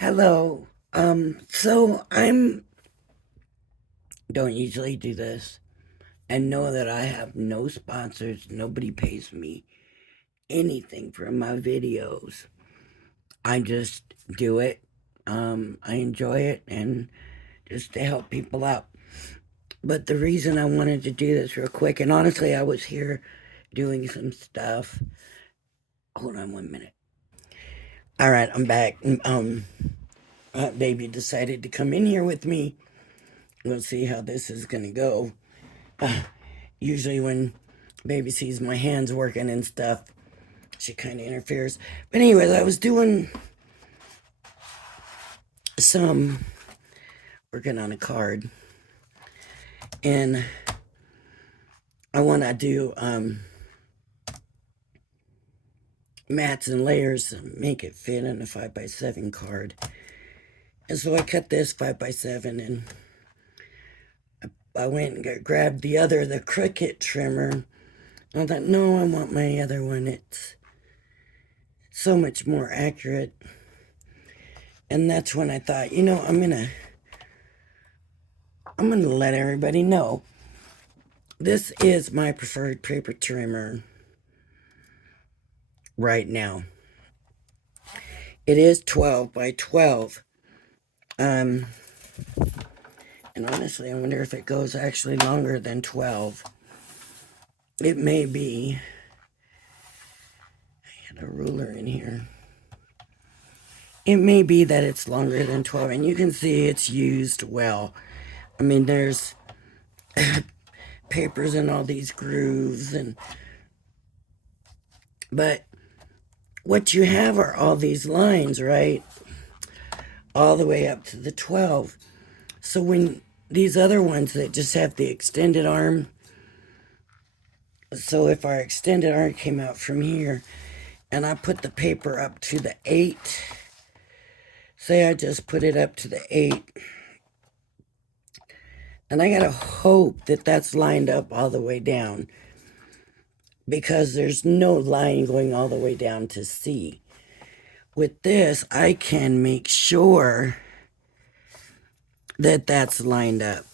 Hello. So I'm don't usually do this and know that I have no sponsors. Nobody pays me anything for my videos. I just do it. I enjoy it and just to help people out. But the reason I wanted to do this real quick, and honestly, I was here doing some stuff. Hold on 1 minute. All right, I'm back. Baby decided to come in here with me. We'll see how this is gonna go. Usually when baby sees my hands working and stuff, she kind of interferes. But anyways, I was doing some working on a card, and I want to do mats and layers and make it fit in a 5x7 card. And so I cut this 5x7, and I went and grabbed the cricket trimmer. I thought, no, I want my other one. It's so much more accurate. And that's when I thought, I'm gonna let everybody know this is my preferred paper trimmer right now. It is 12 by 12. And honestly, I wonder if it goes actually longer than 12. It may be. I had a ruler in here. It may be that it's longer than 12, and you can see it's used well. I mean, there's papers in all these grooves, but what you have are all these lines, right? All the way up to the 12. So when these other ones that just have the extended arm, so if our extended arm came out from here and I put the paper up to the 8, say I just put it up to the 8, and I gotta hope that that's lined up all the way down, because there's no line going all the way down to C. With this, I can make sure that that's lined up.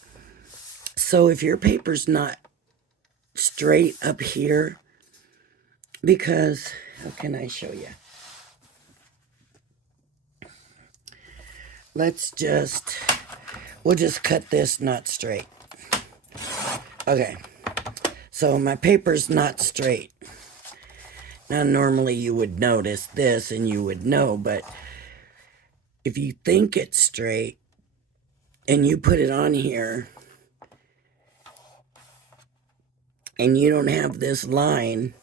So if your paper's not straight up here, because how can I show you? We'll just cut this not straight. Okay, so my paper's not straight. Now normally you would notice this and you would know, but if you think it's straight and you put it on here and you don't have this line,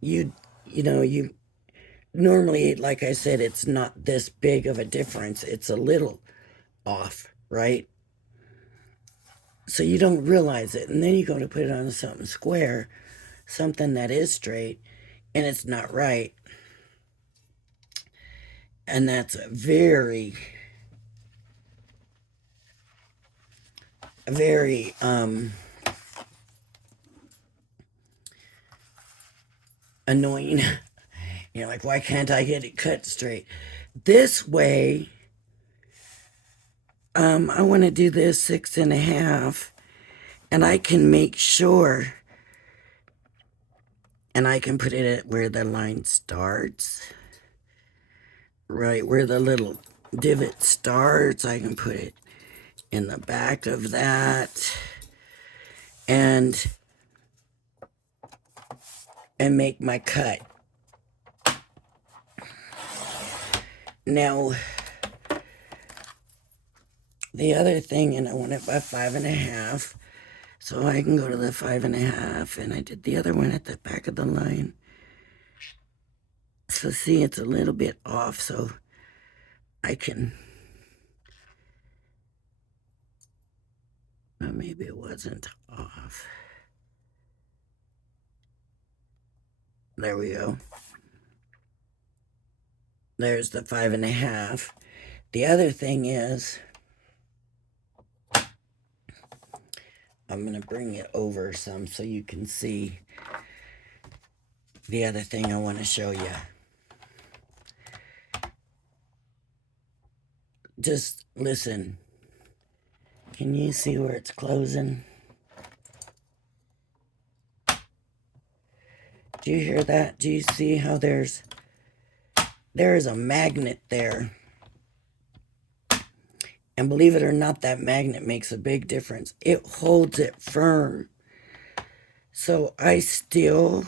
you normally, like I said, it's not this big of a difference. It's a little off, right? So you don't realize it, and then you go to put it on something square, something that is straight, and it's not right. And that's a very annoying. Like, why can't I get it cut straight? This way, I want to do this 6.5, and I can make sure, and I can put it at where the line starts, right where the little divot starts. I can put it in the back of that, and make my cut. Now, the other thing, and I want it by 5.5, so I can go to the 5.5, and I did the other one at the back of the line. So see, it's a little bit off, so I can, maybe it wasn't off. There we go. There's the 5.5. The other thing is, I'm going to bring it over some so you can see the other thing I want to show you. just listen. Can you see where it's closing? Do you hear that? Do you see how there is a magnet there? And believe it or not, that magnet makes a big difference. It holds it firm. So I still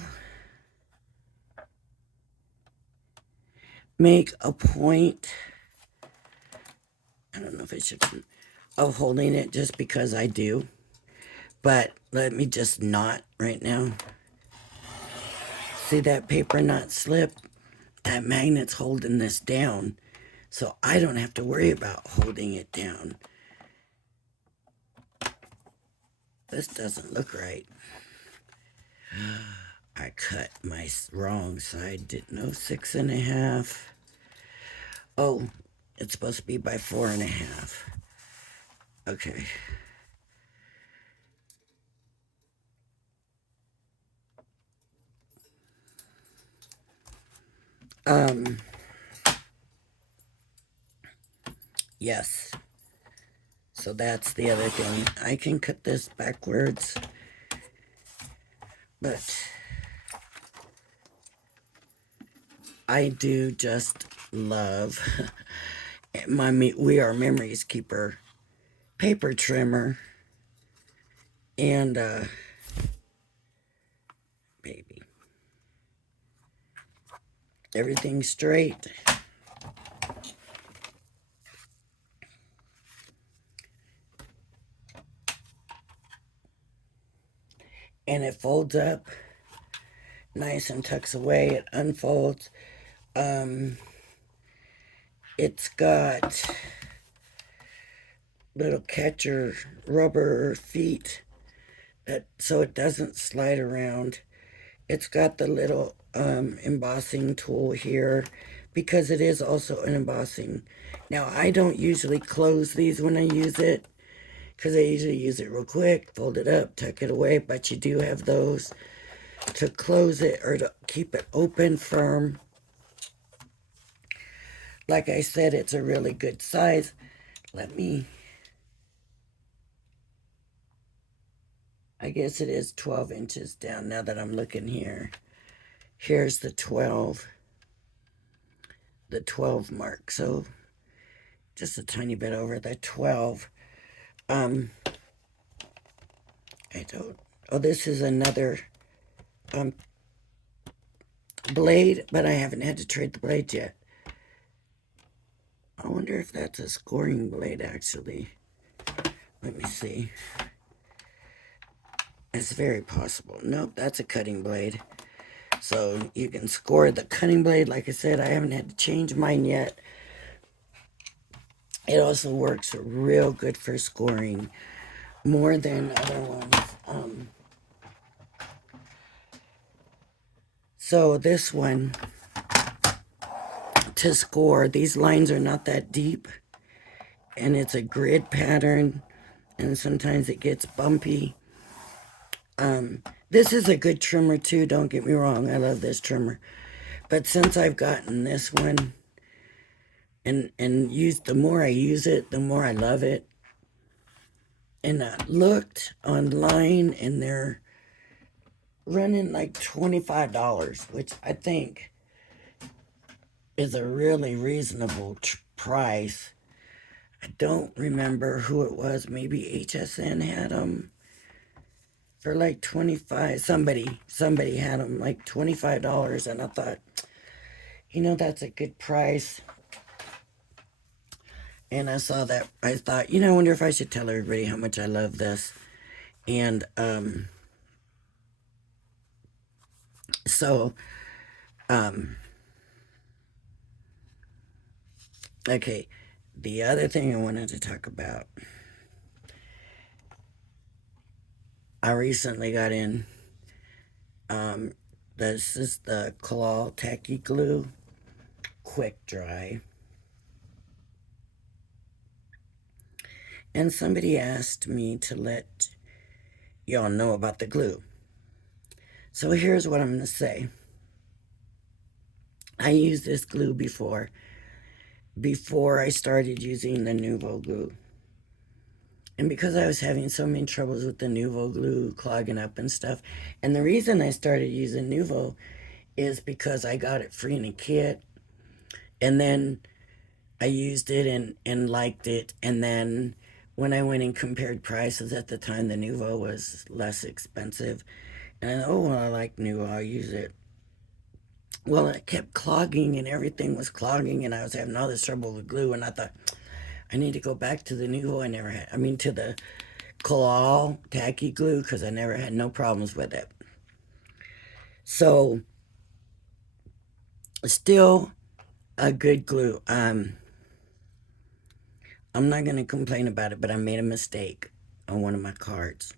make a point, I don't know if it should, of holding it just because I do. But let me just knot right now. See that paper knot slip? That magnet's holding this down. So I don't have to worry about holding it down. This doesn't look right. I cut my wrong side. Didn't know 6.5. Oh, it's supposed to be by 4.5. Okay. Yes. So that's the other thing. I can cut this backwards, but I do just love my We Are Memories Keeper paper trimmer. And, baby, everything's straight. And it folds up nice and tucks away. It unfolds. It's got little catcher rubber feet that so it doesn't slide around. It's got the little embossing tool here because it is also an embossing. Now I don't usually close these when I use it because I usually use it real quick, fold it up, tuck it away, but you do have those to close it or to keep it open firm. Like I said, it's a really good size. I guess it is 12 inches down now that I'm looking here. Here's the 12 mark. So just a tiny bit over the 12. I don't, oh, this is another blade, but I haven't had to trade the blade yet. I wonder if that's a scoring blade, actually. Let me see. It's very possible. Nope, that's a cutting blade. So you can score the cutting blade. Like I said, I haven't had to change mine yet. It also works real good for scoring, more than other ones. So this one, to score, these lines are not that deep, and it's a grid pattern, and sometimes it gets bumpy. This is a good trimmer too, don't get me wrong, I love this trimmer. But since I've gotten this one, and the more I use it, the more I love it. And I looked online, and they're running like $25, which I think is a really reasonable price. I don't remember who it was. Maybe HSN had them for like 25. Somebody had them like $25, and I thought, that's a good price. And I saw that, I thought, I wonder if I should tell everybody how much I love this. And so okay, the other thing I wanted to talk about, I recently got in, this is the Collall Tacky Glue Quick Dry. And somebody asked me to let y'all know about the glue. So here's what I'm going to say. I used this glue before, before I started using the Nouveau glue. And because I was having so many troubles with the Nouveau glue clogging up and stuff, and the reason I started using Nouveau is because I got it free in a kit, and then I used it and liked it, and then when I went and compared prices at the time, the Nouveau was less expensive, and oh, well, I like Nouveau, I'll use it. Well, it kept clogging, and everything was clogging, and I was having all this trouble with glue, and I thought, I need to go back to the Nouveau. To the Collall Tacky Glue, because I never had no problems with it. So, still a good glue. I'm not going to complain about it, but I made a mistake on one of my cards.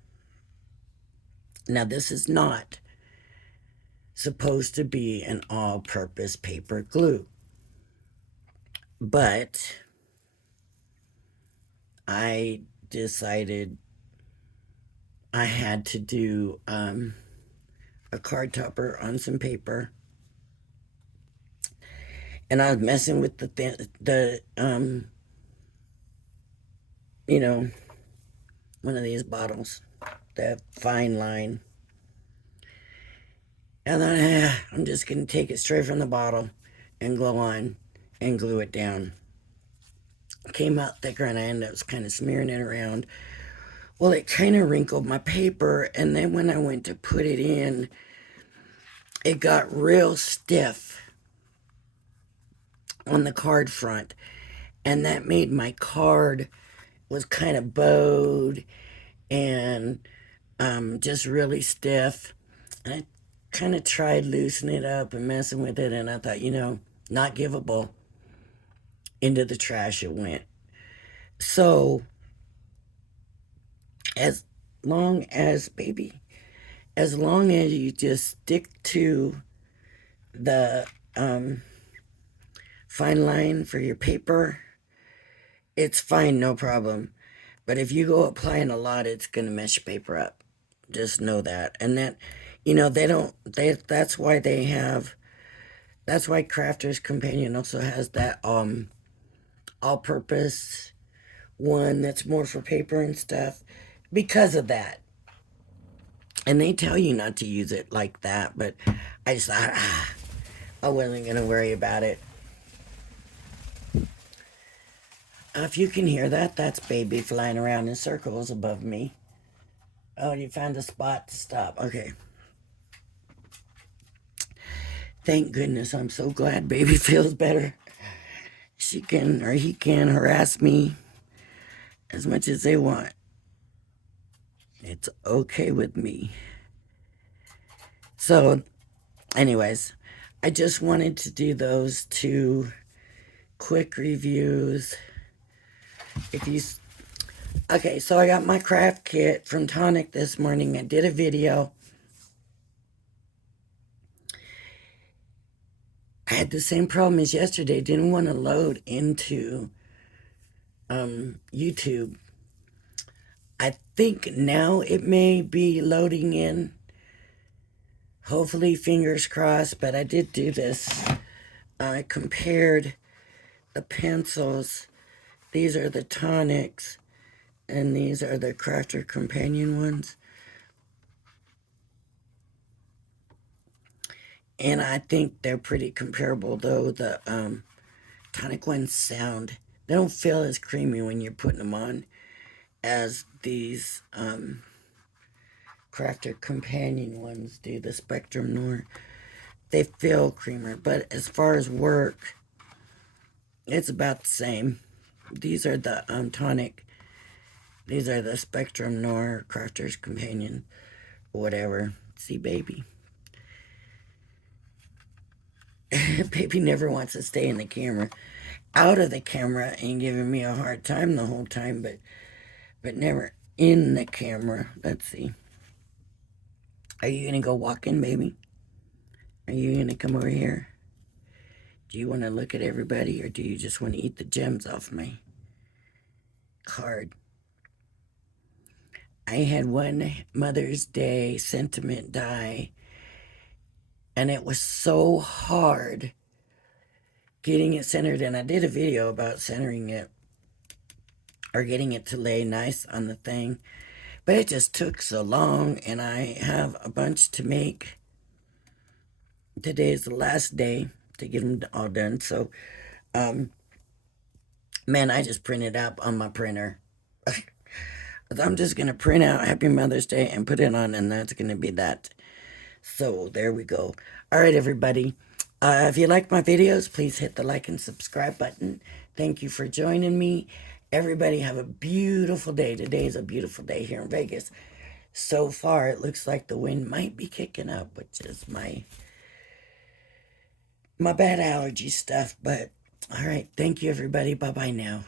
Now, this is not supposed to be an all purpose paper glue, but I decided I had to do a card topper on some paper, and I was messing with you know, one of these bottles, the fine line. And then I'm just going to take it straight from the bottle and glue it down. It came out thicker, and I ended up kind of smearing it around. Well, it kind of wrinkled my paper, and then when I went to put it in, it got real stiff on the card front, and that made my card was kind of bowed and just really stiff. And I kind of tried loosening it up and messing with it, and I thought, not givable. Into the trash it went. So, as long as, baby, as long as you just stick to the fine line for your paper, it's fine, no problem. But if you go applying a lot, it's going to mess your paper up. Just know that. And that, they don't, that's why that's why Crafter's Companion also has that all purpose one that's more for paper and stuff because of that. And they tell you not to use it like that, but I just thought, I wasn't going to worry about it. If you can hear that, that's baby flying around in circles above me. Oh, you found a spot to stop. Okay. Thank goodness. I'm so glad baby feels better. She can, or he can, harass me as much as they want. It's okay with me. So, anyways, I just wanted to do those two quick reviews. Okay, so I got my craft kit from Tonic this morning. I did a video. I had the same problem as yesterday. Didn't want to load into YouTube. I think now it may be loading in. Hopefully, fingers crossed, but I did do this. I compared the pencils. These are the Tonics, and these are the Crafter Companion ones. And I think they're pretty comparable, though. The Tonic ones they don't feel as creamy when you're putting them on as these Crafter Companion ones do, the Spectrum Noir. They feel creamer, but as far as work, it's about the same. These are the Tonic. These are the Spectrum Noir Crafter's Companion, whatever. See, baby. Baby never wants to stay in the camera. Out of the camera and giving me a hard time the whole time, but never in the camera. Let's see. Are you gonna go walking, baby? Are you gonna come over here? Do you want to look at everybody, or do you just want to eat the gems off my card? I had one Mother's Day sentiment die, and it was so hard getting it centered. And I did a video about centering it or getting it to lay nice on the thing. But it just took so long, and I have a bunch to make. Today is the last day to get them all done. So, man, I just printed out on my printer. I'm just going to print out Happy Mother's Day and put it on, and that's going to be that. So, there we go. All right, everybody. If you like my videos, please hit the like and subscribe button. Thank you for joining me. Everybody have a beautiful day. Today is a beautiful day here in Vegas. So far, it looks like the wind might be kicking up, which is my bad allergy stuff. But all right, thank you, everybody. Bye bye now.